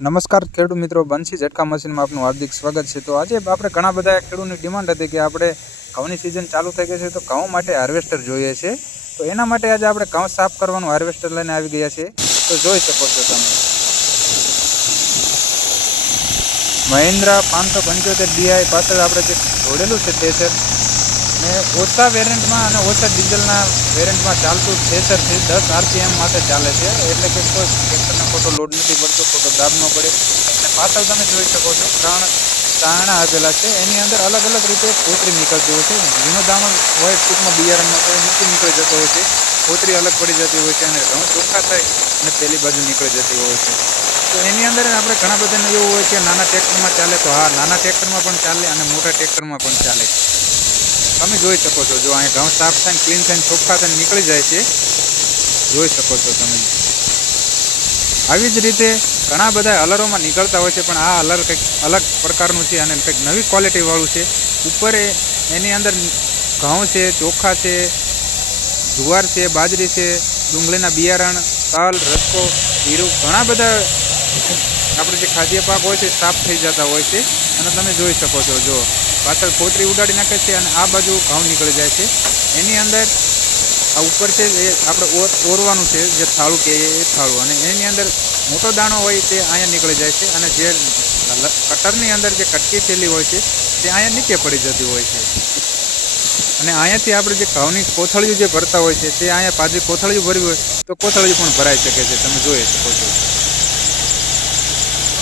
નમસ્કાર ખેડૂત મિત્રો, બંસી ઝટકા મશીનમાં આપનું હાર્દિક સ્વાગત છે। તો આજે આપણે ઘણા બધા ખેડૂતની ડિમાન્ડ હતી કે આપણે ઘઉંની સિઝન ચાલુ થઈ ગઈ છે તો ઘઉં માટે હાર્વેસ્ટર જોઈએ છે। તો એના માટે આજે આપણે ઘઉં સાફ કરવાનું હાર્વેસ્ટર લઈને આવી ગયા છે। તો જોઈ શકો છો તમે મહિન્દ્રા 575 DI પાછળ આપણે જે જોડેલું છે થ્રેશર ને ઓછા વેરિયન્ટમાં અને ઓછા ડીઝલના વેરિયન્ટમાં ચાલતું થ્રેશર છે। 10 RPM માટે ચાલે છે, એટલે કે કોઈ ટ્રેક્ટરને ખોટો લોડ નથી પડતો, ખોટો દાબ ન પડે। અને પાછળ તમે જોઈ શકો છો 3 દાણા આપેલા છે, એની અંદર અલગ અલગ રીતે કોતરી નીકળતી હોય છે। ઝીણો દાણો હોય ટૂંકમાં બિયારણમાં તો નીચે નીકળી જતો હોય છે, કોતરી અલગ પડી જતી હોય છે અને ઘઉં ચોખ્ખા થાય અને પેલી બાજુ નીકળી જતી હોય છે। તો એની અંદર આપણે ઘણા બધાને એવું હોય કે નાના ટ્રેક્ટરમાં ચાલે, તો હા, નાના ટ્રેક્ટરમાં પણ ચાલે અને મોટા ટ્રેક્ટરમાં પણ ચાલે। તમે જોઈ શકો છો, જો અહીંયા ઘઉં સાફ થઈને ક્લીન થઈને ચોખ્ખા થઈને નીકળી જાય છે, જોઈ શકો છો તમે। આવી જ રીતે ઘણા બધા હલરોમાં નીકળતા હોય છે, પણ આ હલર કંઈક અલગ પ્રકારનું છે અને કંઈક નવી ક્વોલિટીવાળું છે। ઉપર એની અંદર ઘઉં છે, ચોખા છે, જુવાર છે, બાજરી છે, ડુંગળીના બિયારણ, તલ, રસકો, જીરું, ઘણા બધા આપણે જે ખાદ્ય પાક હોય છે સાફ થઈ જતા હોય છે। અને તમે જોઈ શકો છો, જો પાછળ કોતરી ઉડાડી નાખે છે અને આ બાજુ ઘઉં નીકળી જાય છે। એની અંદર આ ઉપર છે એ આપણે ઓરવાનું છે, જે થાળું કે એ થાળું, અને એની અંદર મોટો દાણો હોય તે અહીંયા નીકળી જાય છે અને જે કટરની અંદર જે કટકી થયેલી હોય છે તે અહીંયા નીચે પડી જતી હોય છે। અને અહીંયાથી આપણે જે ઘઉંની કોથળીઓ જે ભરતા હોય છે તે અહીંયા પાછી કોથળીઓ ભરવી હોય તો કોથળીઓ પણ ભરાઈ શકે છે, તમે જોઈ શકો છો।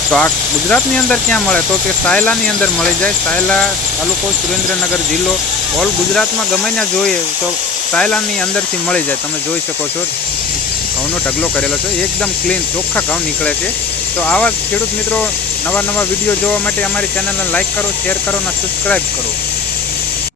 તો આ ગુજરાતની અંદર ક્યાં મળે તો કે સાયલાની અંદર મળી જાય। સાયલા તાલુકો, સુરેન્દ્રનગર જિલ્લો, ઓલ ગુજરાતમાં ગમે ત્યાં જોઈએ તો સાયલાની અંદરથી મળી જાય। તમે જોઈ શકો છો ઘઉંનો ઢગલો કરેલો છે, એકદમ ક્લીન ચોખ્ખા ઘઉં નીકળે છે। તો આવા ખેડૂત મિત્રો નવા વિડીયો જોવા માટે અમારી ચેનલને લાઇક કરો, શેર કરો અને સબસ્ક્રાઈબ કરો।